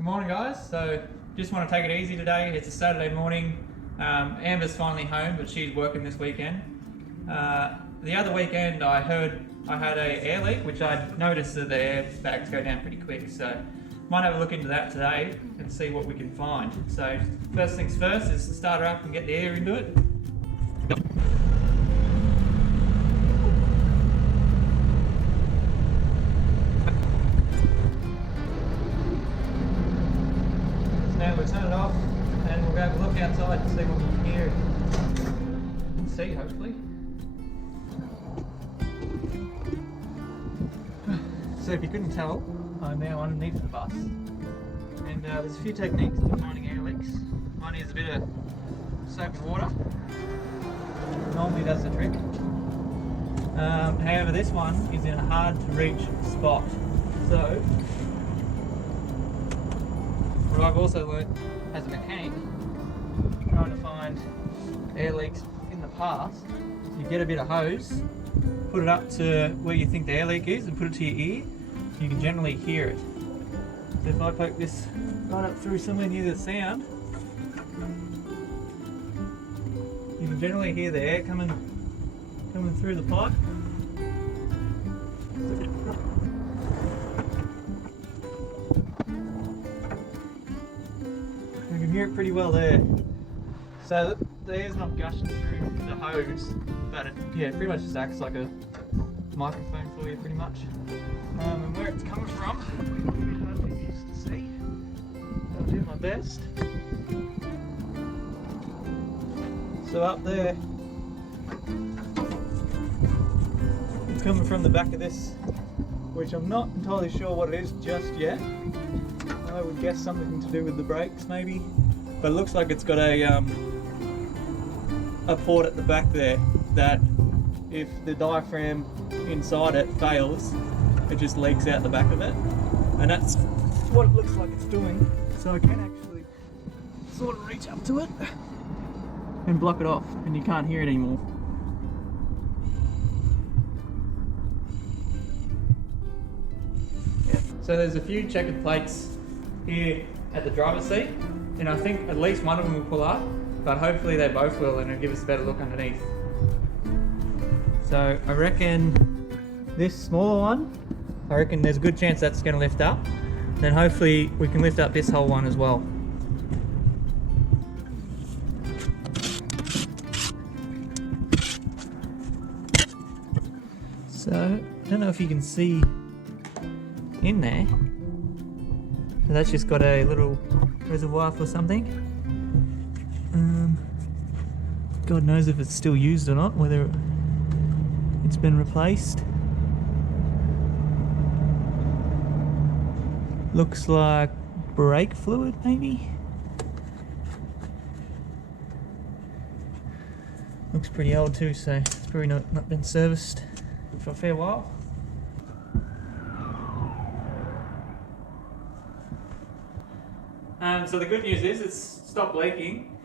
Good morning, guys. So just want to take it easy today. It's a Saturday morning. Amber's finally home, but she's working this weekend. The other weekend I heard I had an air leak, which I noticed that the air bags go down pretty quick. So might have a look into that today and see what we can find. So first things first is to start her up and get the air into it. Now we'll turn it off and we'll go have a look outside and see what we can hear and see, hopefully. So if you couldn't tell, I'm now underneath the bus and there's a few techniques to finding air leaks. One is a bit of soap and water. Normally does the trick. However, this one is in a hard to reach spot. So what I've also learnt as a mechanic, trying to find air leaks in the past, you get a bit of hose, put it up to where you think the air leak is and put it to your ear, you can generally hear it. So if I poke this right up through somewhere near the sound, you can generally hear the air coming through the pipe. You can hear it pretty well there. So the air's not gushing through the hose, but it pretty much just acts like a microphone for you pretty much. And where it's coming from, it's hard for you to see. I'll do my best. So up there, it's coming from the back of this, which I'm not entirely sure what it is just yet. I would guess something to do with the brakes maybe, but it looks like it's got a port at the back there that if the diaphragm inside it fails, it just leaks out the back of it, and that's what it looks like it's doing. So I can actually sort of reach up to it and block it off, and you can't hear it anymore. Yeah. So there's a few checkered plates here at the driver's seat, and I think at least one of them will pull up, but hopefully they both will, and it'll give us a better look underneath. So I reckon this smaller one, I reckon there's a good chance that's going to lift up. Then hopefully we can lift up this whole one as well. So I don't know if you can see in there. That's just got a little reservoir for something. God knows if it's still used or not, whether it's been replaced. Looks like brake fluid maybe. Looks pretty old too, so it's probably not been serviced for a fair while. So the good news is it's stopped leaking.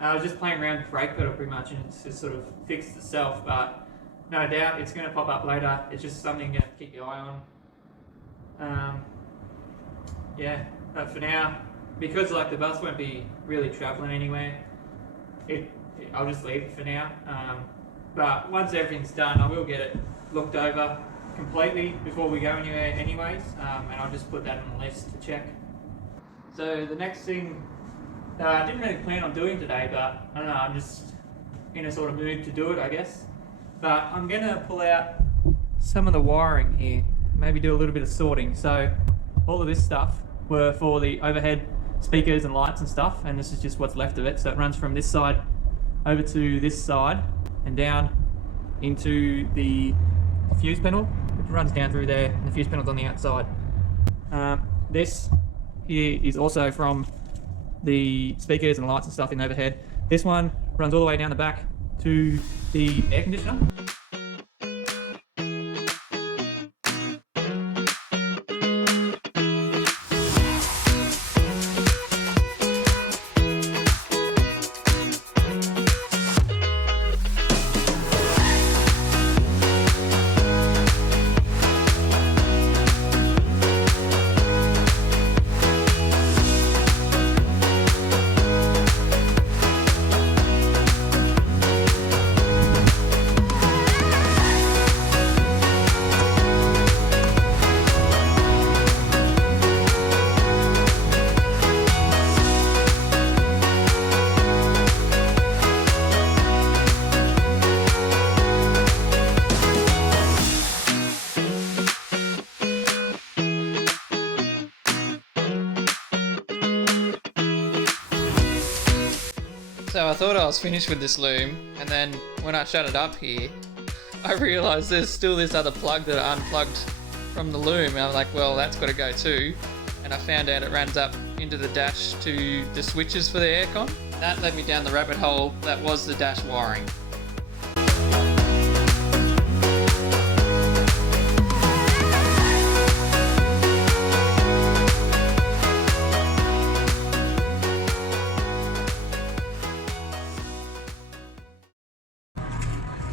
I was just playing around with the brake pedal pretty much, and it's just sort of fixed itself, but no doubt it's going to pop up later. It's just something you have to keep your eye on. Yeah, but for now, because like the bus won't be really travelling anywhere, I'll just leave it for now. But once everything's done, I will get it looked over completely before we go anywhere anyways, and I'll just put that on the list to check. So the next thing, I didn't really plan on doing today, but I don't know, I'm just in a sort of mood to do it, I guess. But I'm going to pull out some of the wiring here, maybe do a little bit of sorting. So all of this stuff were for the overhead speakers and lights and stuff, and this is just what's left of it. So it runs from this side over to this side and down into the fuse panel. It runs down through there, and the fuse panel's on the outside. This here is also from the speakers and lights and stuff in overhead. This one runs all the way down the back to the air conditioner. So I thought I was finished with this loom, and then when I shut it up here, I realised there's still this other plug that I unplugged from the loom, and I'm like, well, that's got to go too. And I found out it runs up into the dash to the switches for the aircon. That led me down the rabbit hole that was the dash wiring.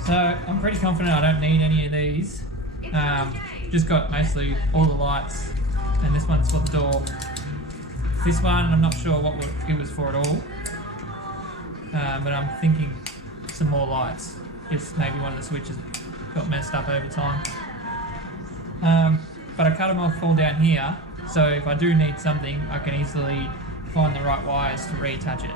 So I'm pretty confident I don't need any of these. Just got mostly all the lights, and this one's for the door. This one, I'm not sure what it was for at all, but I'm thinking some more lights. Just maybe one of the switches got messed up over time. But I cut them off all down here, so if I do need something, I can easily find the right wires to reattach it.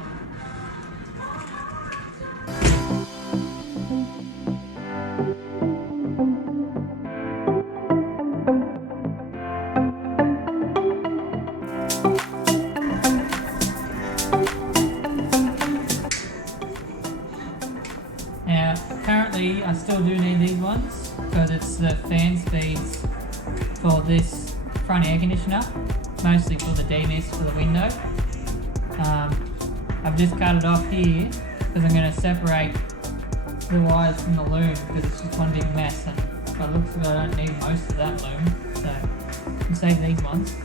Now, currently I still do need these ones because it's the fan speeds for this front air conditioner, mostly for the demist for the window. I've just cut it off here because I'm going to separate the wires from the loom because it's just one big mess, and by the looks of it I don't need most of that loom, so I can save these ones.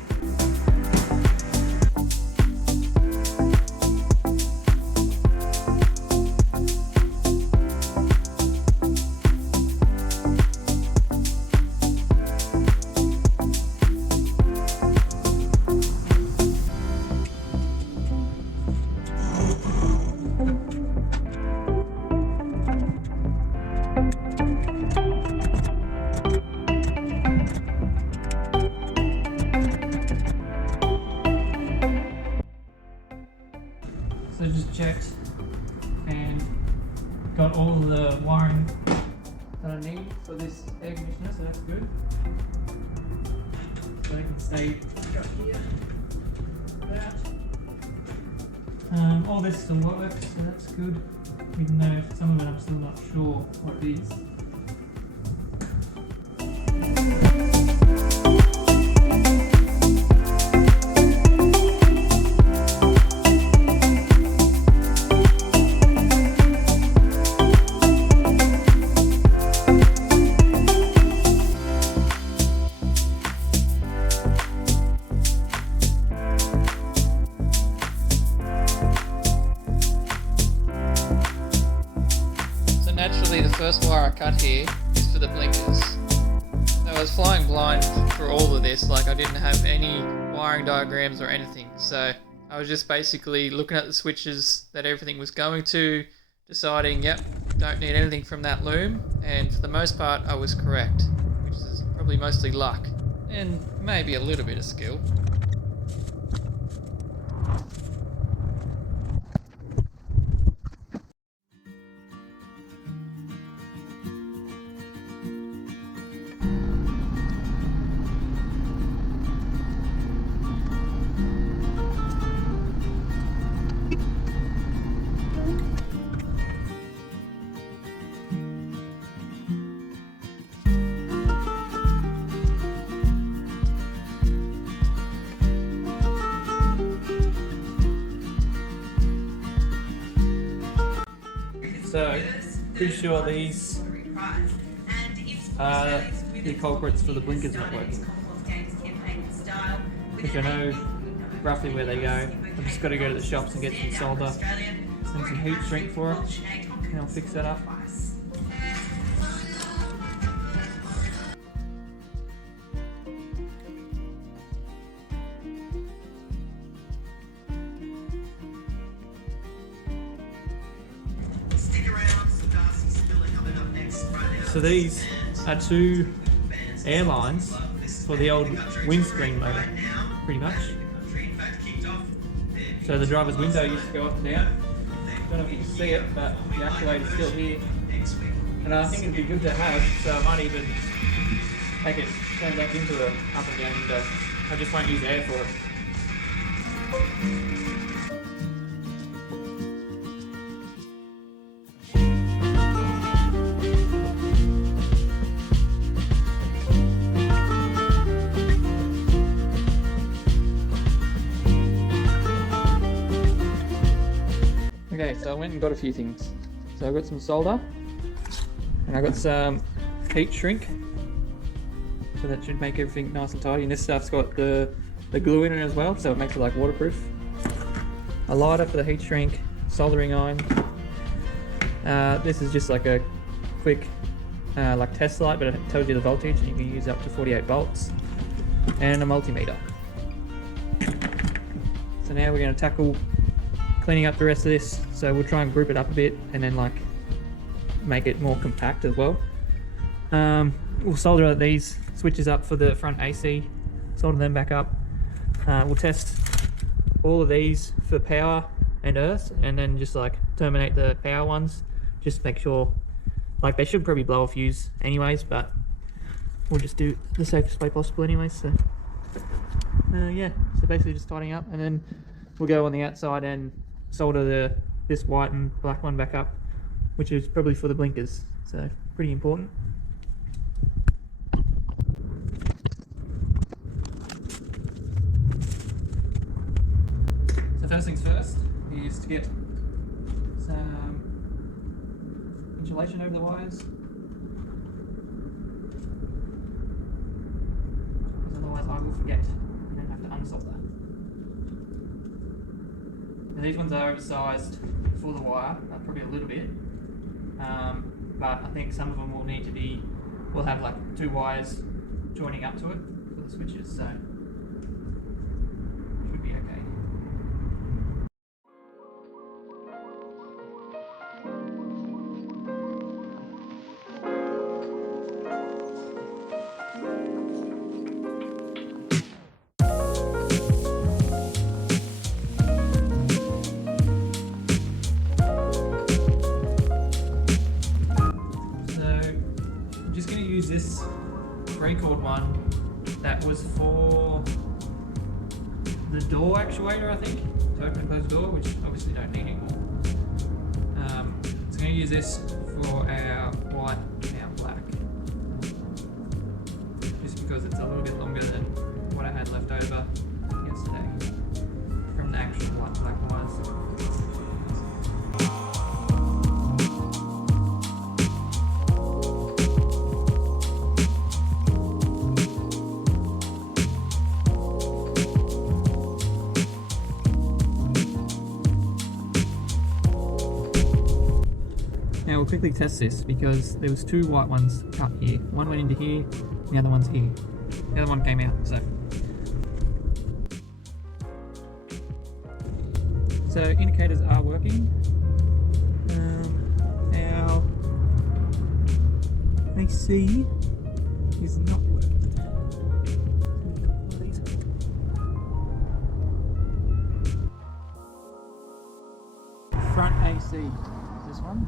So just checked and got all the wiring that I need for this air conditioner, so that's good. So they can stay up here. That. All this still works, so that's good. Even though some of it I'm still not sure what it is. Naturally, the first wire I cut here is for the blinkers. So I was flying blind for all of this, like I didn't have any wiring diagrams or anything. So I was just basically looking at the switches that everything was going to, deciding, yep, don't need anything from that loom, and for the most part I was correct, which is probably mostly luck, and maybe a little bit of skill. So, pretty sure these are the culprits for the blinkers not working. Because I know roughly where they go. I've just got to go to the shops and get some solder and some heat shrink for it, and I'll fix that up. So these are two airlines for the old windscreen motor, pretty much. So the driver's window used to go up and down. Don't know if you can see it, but the actuator's still here. And I think it'd be good to have, so I might even take it, turn that into an up and down window. I just won't use air for it. Okay, so I went and got a few things. So I got some solder, and I got some heat shrink. So that should make everything nice and tidy. And this stuff's got the glue in it as well, so it makes it like waterproof. A lighter for the heat shrink, soldering iron. This is just like a quick like test light, but it tells you the voltage, and you can use up to 48 volts. And a multimeter. So now we're going to tackle cleaning up the rest of this. So we'll try and group it up a bit, and then like make it more compact as well. We'll solder these switches up for the front AC, solder them back up. We'll test all of these for power and earth, and then just like terminate the power ones. Just make sure, like they should probably blow a fuse anyways, but we'll just do the safest way possible anyways. So yeah, so basically just tidying up, and then we'll go on the outside and solder this white and black one back up, which is probably for the blinkers, so pretty important. So first things first is to get some insulation over the wires, because otherwise I will forget and then have to unsolder. Now these ones are oversized for the wire, probably a little bit, but I think some of them will have like 2 wires joining up to it for the switches, so should be okay. Use this 3-cord one that was for the door actuator, I think, to open and close the door, which obviously don't need anymore. So I'm going to use this for our white and our black, just because it's a little bit longer than what I had left over yesterday from the actual white and black wires. Now we'll quickly test this, because there was 2 white ones cut here. One went into here, and the other one's here. The other one came out, so indicators are working. Our AC is not working. Front AC is this one.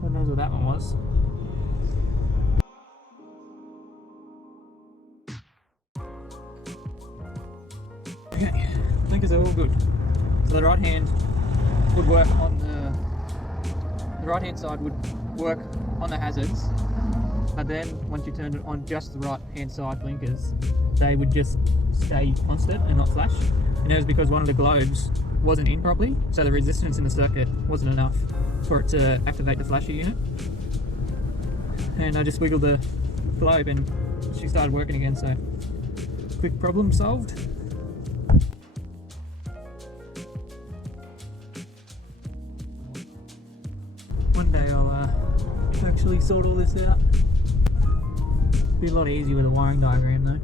Who knows what that one was? Okay, blinkers are all good. So the right hand would work on the right hand side would work on the hazards, but then once you turned it on just the right hand side blinkers, they would just stay constant and not flash. And that was because one of the globes wasn't in properly, so the resistance in the circuit wasn't enough for it to activate the flasher unit. And I just wiggled the globe and she started working again, so quick problem solved. One day I'll actually sort all this out. Be a lot easier with a wiring diagram though.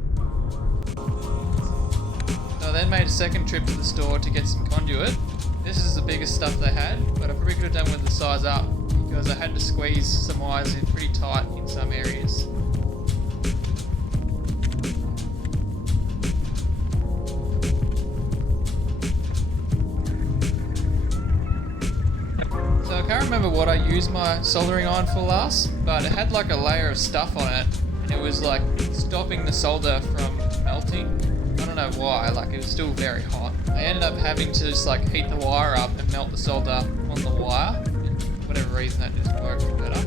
I then made a second trip to the store to get some conduit. This is the biggest stuff they had, but I probably could have done with the size up, because I had to squeeze some wires in pretty tight in some areas. So I can't remember what I used my soldering iron for last, but it had like a layer of stuff on it, and it was like stopping the solder from melting. I don't know why, like it was still very hot. I ended up having to just like heat the wire up and melt the solder on the wire. And for whatever reason that just worked better.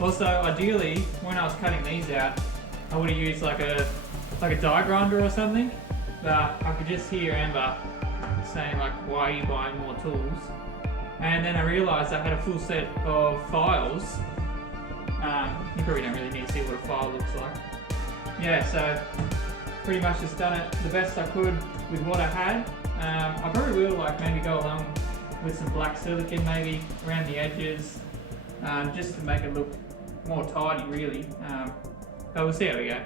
Also, ideally, when I was cutting these out, I would have used like a die grinder or something. But I could just hear Amber saying like, "Why are you buying more tools?" And then I realised I had a full set of files. You probably don't really need to see what a file looks like. Yeah, so pretty much just done it the best I could with what I had. I probably will like maybe go along with some black silicone maybe around the edges, just to make it look more tidy really. But we'll see how we go.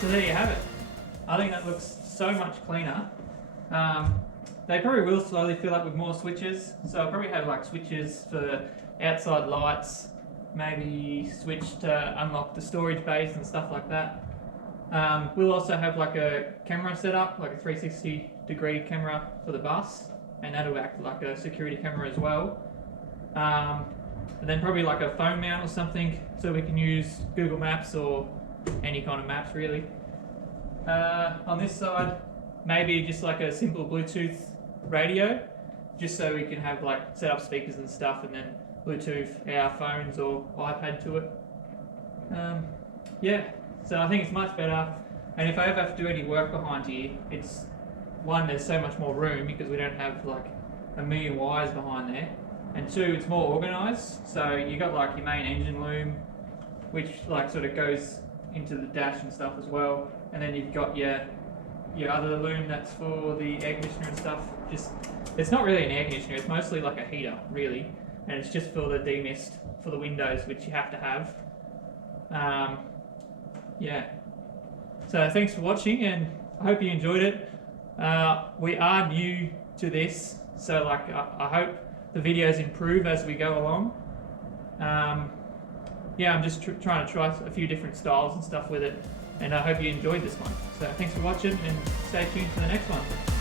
So there you have it. I think that looks so much cleaner. They probably will slowly fill up with more switches. So I'll probably have like switches for outside lights, maybe switch to unlock the storage bays and stuff like that. We'll also have like a camera set up, like a 360-degree camera for the bus, and that'll act like a security camera as well. And then probably like a phone mount or something, so we can use Google Maps or any kind of maps really. On this side, maybe just like a simple Bluetooth radio, just so we can have like set up speakers and stuff, and then Bluetooth our phones or iPad to it. Yeah, so I think it's much better. And if I ever have to do any work behind here, it's one, there's so much more room because we don't have like a million wires behind there, and two, it's more organised. So you got like your main engine loom, which like sort of goes into the dash and stuff as well, and then you've got your other loom that's for the air conditioner and stuff. Just, it's not really an air conditioner, it's mostly like a heater really, and it's just for the demist for the windows, which you have to have. Yeah, so thanks for watching, and I hope you enjoyed it. We are new to this, so like I hope the videos improve as we go along. Yeah, I'm just trying to try a few different styles and stuff with it, and I hope you enjoyed this one. So thanks for watching, and stay tuned for the next one.